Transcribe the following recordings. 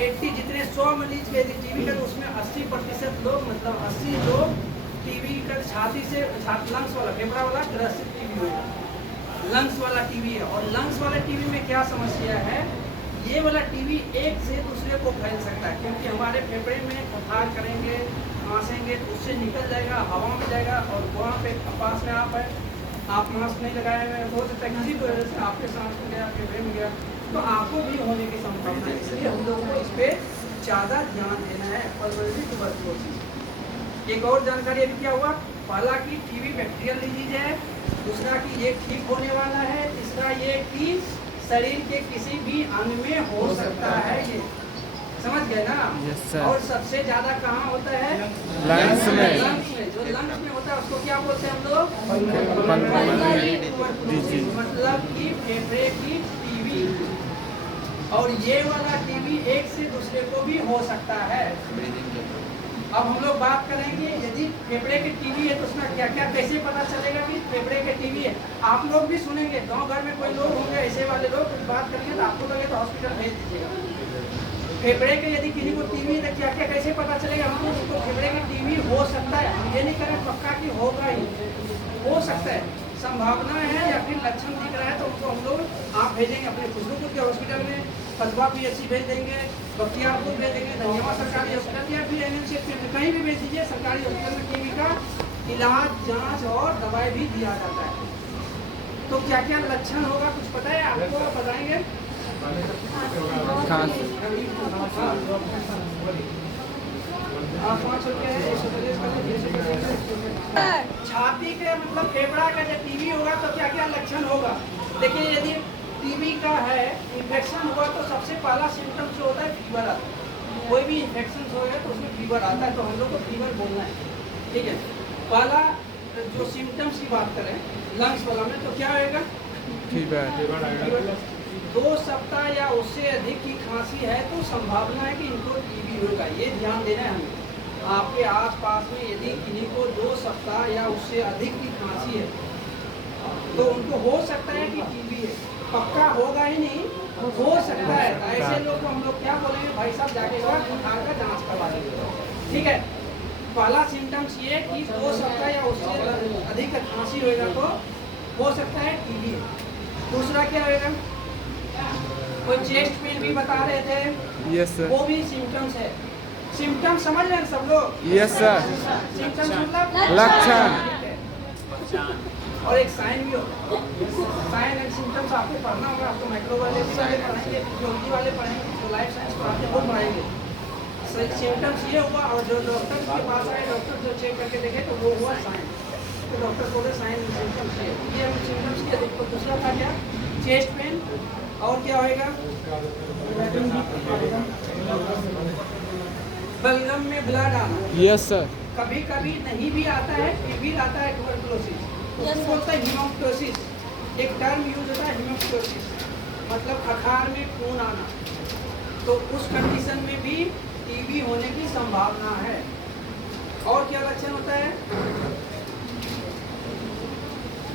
80 जितने 100 मरीज के यदि टीबी का, तो उसमें 80% लोग, मतलब 80 लोग टीबी का छाती से लंग्स वाला, फेफड़ा वाला ग्रसित टीबी होगा, लंग्स वाला टीबी है। और लंग्स वाला टीबी में क्या समस्या है, ये वाला टीबी एक से दूसरे को फैल सकता है, क्योंकि हमारे फेफड़े में फफार करेंगे, खांसेंगे तो उससे निकल जाएगा, हवा में जाएगा, और वहाँ पे पास में आप है, आप मास्क नहीं लगाए हुए, हो सकता है किसी की वजह से आपके सांस में गया, फेफड़े में गया, तो आपको भी होने की संभावना है। इसलिए हम लोगों को इस पर ज़्यादा ध्यान देना है। पल्मोनरी ट्यूबरकुलोसिस एक और जानकारी अभी क्या हुआ, पहला कि टीबी बैक्टीरियल डिजीज है, दूसरा कि ये ठीक होने वाला है, तीसरा ये कि शरीर के किसी भी अंग में हो सकता है, ये समझ गए ना। yes, और सबसे ज्यादा कहाँ होता है, लंग्स में। लंग्स में, जो लंग्स में होता है उसको क्या बोलते हैं हम लोग, पल्मोनरी ट्यूबरकुलोसिस, मतलब कि फेफड़े की टीबी। और ये वाला टीबी एक से दूसरे को भी हो सकता है। अब हम लोग बात करेंगे, यदि फेफड़े के टीबी है तो उसमें क्या क्या, कैसे पता चलेगा कि फेफड़े के टीबी है। आप लोग भी सुनेंगे, गांव घर में कोई लोग होंगे ऐसे वाले लोग, कुछ बात करेंगे तो आपको लगे तो हॉस्पिटल भेज दीजिएगा। फेफड़े के यदि किसी को टीबी है तो क्या क्या कैसे पता चलेगा, हम लोग उसको फेफड़े की टीबी हो सकता है, हम ये नहीं करें पक्का कि होगा ही, हो सकता है, संभावना है, या फिर लक्षण दिख रहा है तो उनको हम लोग आप भेजेंगे अपने खुशबू के हॉस्पिटल में, फतवा PHC भेज देंगे, बख्तियारपुर भेज देंगे, धन्यवाद सरकारी हॉस्पिटल, या फिर NMC कहीं भी भेज दीजिए। सरकारी हॉस्पिटल में टीबी का इलाज, जांच और दवाई भी दिया जाता है। तो क्या क्या लक्षण होगा कुछ पता है आपको, आप बताएंगे? छाती के मतलब फेफड़ा का जब टीबी होगा तो क्या क्या लक्षण होगा। देखिए, यदि टीबी का है, इन्फेक्शन हुआ तो सबसे पहला सिम्टम्स जो होता है फीवर आता है। कोई भी इन्फेक्शन होगा तो उसमें फीवर आता है, तो हम लोग को फीवर बोलना है, ठीक है। पहला जो सिम्टम्स की बात करें लंग्स वाला में, तो क्या होएगा, फीवर। 2 सप्ताह या उससे अधिक की खांसी है तो संभावना है कि इनको टीबी होगा, ये ध्यान देना है हमें। आपके आसपास में यदि किसी को 2 सप्ताह या उससे अधिक की खांसी है तो उनको हो सकता है कि टीबी है, पक्का होगा ही नहीं, हो सकता है। तो ऐसे लोग को हम लोग क्या बोलेंगे, भाई साहब जाके बुखार का जांच करवा देंगे, ठीक है। पहला सिम्टम्स ये कि 2 सप्ताह या उससे अधिक खांसी होएगा तो हो सकता है टीबी है। दूसरा क्या होएगा, कोई चेस्ट पेन भी बता रहे थे, यस सर, वो भी सिम्टम्स है। सिम्टम्स समझ रहे हैं सब लोग? यस सर, सिम्टम्स मतलब लक्षण। और एक साइन भी होता है, साइन एंड सिम्टम्स आपको पढ़ना होगा। आपको माइक्रो वाले पढ़ाएंगे, फिजियोलॉजी वाले पढ़ाएंगे, जो लाइफ साइंस पढ़ाते हैं वो पढ़ाएंगे। सिम्टम्स ये हुआ, और जो डॉक्टर के पास आए, डॉक्टर जो चेक करके देखे तो वो हुआ साइन, तो डॉक्टर बोले साइन एंड सिम्टम्स ये हम सिम्टम्स के देखो। दूसरा था क्या, चेस्ट पेन, और क्या होएगा, बलगम में ब्लड आना। यस सर, कभी कभी नहीं भी आता है, फिर भी आता है ट्यूबरकुलोसिस, उसको बोलता है हीमोप्टोसिस। एक टर्म यूज होता है हीमोप्टोसिस, मतलब अखार में खून आना, तो उस कंडीशन में भी टीबी होने की संभावना है। और क्या लक्षण होता है,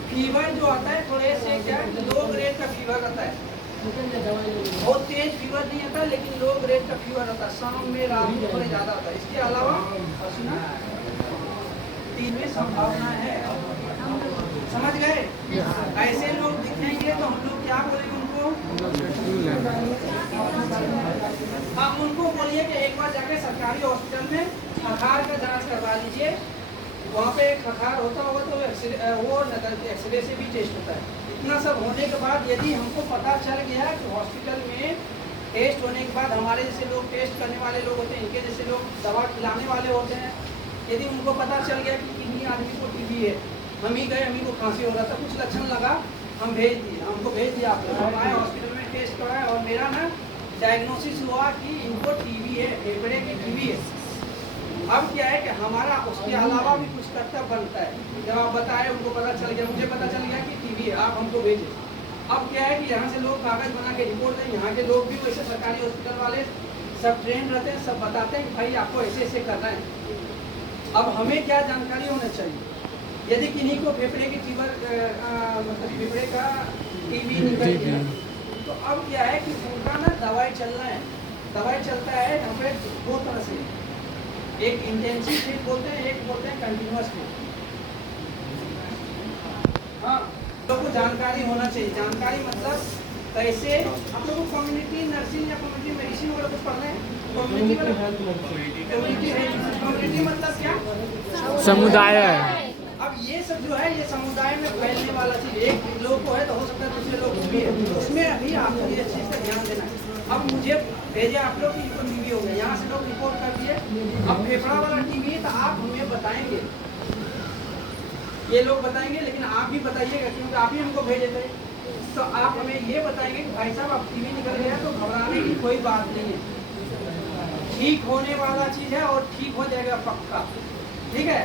फीवर जो आता है थोड़े से क्या, लो ग्रेड का फीवर आता है, बहुत तेज फीवर नहीं आता, लेकिन लो ग्रेड का फीवर आता है, शाम में रात में थोड़े ज्यादा आता है। इसके अलावा टीबी में संभावना है, समझ गए। ऐसे लोग दिखेंगे तो हम लोग क्या बोलेंगे उनको, आप उनको बोलिए कि एक बार जाके सरकारी हॉस्पिटल में खखार का जांच करवा लीजिए। वहाँ पे खखार होता होगा तो वो एक्सरे से भी टेस्ट होता है। इतना सब होने के बाद यदि हमको पता चल गया कि हॉस्पिटल में टेस्ट होने के बाद हमारे जैसे लोग टेस्ट करने वाले लोग होते हैं, इनके जैसे लोग दवा खिलाने वाले होते हैं, यदि उनको पता चल गया कि किन्हीं आदमी को टीबी है, हम ही गए, हम ही को खांसी हो रहा था, कुछ लक्षण लगा, हम भेज दिए, हमको भेज दिया आप लोग, हम आए हॉस्पिटल में टेस्ट कराए और मेरा ना डायग्नोसिस हुआ कि इनको टीबी है, फेफड़े की टीबी है। अब क्या है कि हमारा उसके अलावा भी कुछ कर्तव्य बनता है। जब आप बताए, उनको पता चल गया, मुझे पता चल गया कि टीबी है, आप हमको भेजें। अब क्या है कि यहाँ से लोग कागज बना के रिपोर्ट दें, यहाँ के लोग भी वैसे सरकारी हॉस्पिटल वाले सब ट्रेन रहते हैं, सब बताते हैं कि भाई आपको ऐसे ऐसे करना है। अब हमें क्या जानकारी होना चाहिए, यदि किन्हीं को फेफड़े की फीवर मतलब फेफड़े का टीबी निकल गया, तो अब क्या है कि उनका ना दवाई चलना है, दवाई चलता है यहाँ पे दो तरह से, एक इंटेंसिव फेज बोलते हैं, एक बोलते हैं कंटिन्यूअस फेज। हाँ, तो को जानकारी होना चाहिए। जानकारी मतलब कैसे आप लोग को कम्युनिटी नर्सिंग या कम्युनिटी मेडिसिन वाला कुछ पढ़ना है? कम्युनिटी हेल्थ, कम्युनिटी मतलब क्या? समुदाय है। अब ये सब जो है ये समुदाय में फैलने वाला चीज, एक लोग को है तो हो सकता है दूसरे लोग को भी है, उसमें अभी आपको ये चीज का ध्यान देना है। अब मुझे भेजे आप लोग की टीबी हो गया, यहाँ से लोग रिपोर्ट कर दिए, अब फेफड़ा वाला टीबी है तो आप हमें बताएंगे, ये लोग बताएंगे, लेकिन आप भी बताइएगा क्योंकि आप ही हमको भेजे थे। तो आप हमें ये बताएंगे कि भाई साहब अब टीबी निकल गया तो घबराने की कोई बात नहीं है, ठीक होने वाला चीज है और ठीक हो जाएगा पक्का, ठीक है।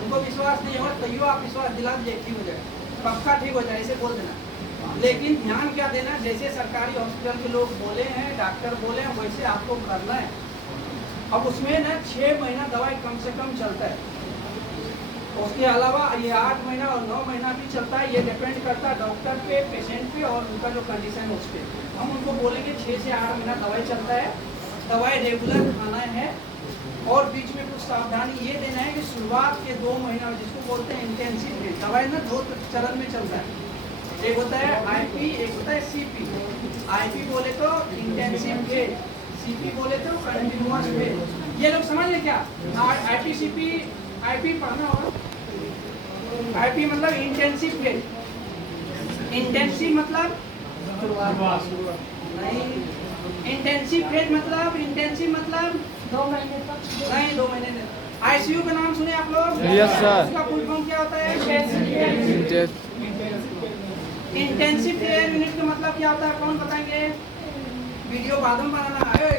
उनको विश्वास नहीं होगा तैयो आप विश्वास दिला दीजिए ठीक हो जाएगा, पक्का ठीक हो जाए, ऐसे बोल देना। लेकिन ध्यान क्या देना, जैसे सरकारी हॉस्पिटल के लोग बोले हैं, डॉक्टर बोले हैं, वैसे आपको करना है। अब उसमें ना 6 महीना दवाई कम से कम चलता है, उसके अलावा ये 8 महीना और 9 महीना भी चलता है, ये डिपेंड करता है डॉक्टर पे, पेशेंट पे और उनका जो कंडीशन है उस पर। हम उनको बोलेंगे 6 से 8 महीना दवाई चलता है, दवाई रेगुलर खाना है और बीच में कुछ सावधानी ये देना है कि शुरुआत के 2 महीना जिसको बोलते हैं इंटेंसिव फेज, दवाई ना 2 चरण में चलता है, एक होता है आईपी, एक होता है सीपी। आईपी बोले तो इंटेंसिव फेज, सीपी बोले तो कंटिन्यूअस फेज। ये लोग समझ लें क्या? आईपी सीपी, आईपी पढ़ना होगा। आईपी मतलब इंटेंसिव फेज, इंटेंसिव मतलब नहीं, इंटेंसिव फेज मतलब 2 महीने तक नहीं, 2 महीने नहीं। आईसीयू का नाम सुने आप लोग? Yes, sir. उसका फुल फॉर्म क्या होता है? इंटेंसिव केयर यूनिट का मतलब क्या होता है, कौन बताएंगे? वीडियो बाद में बनाना है।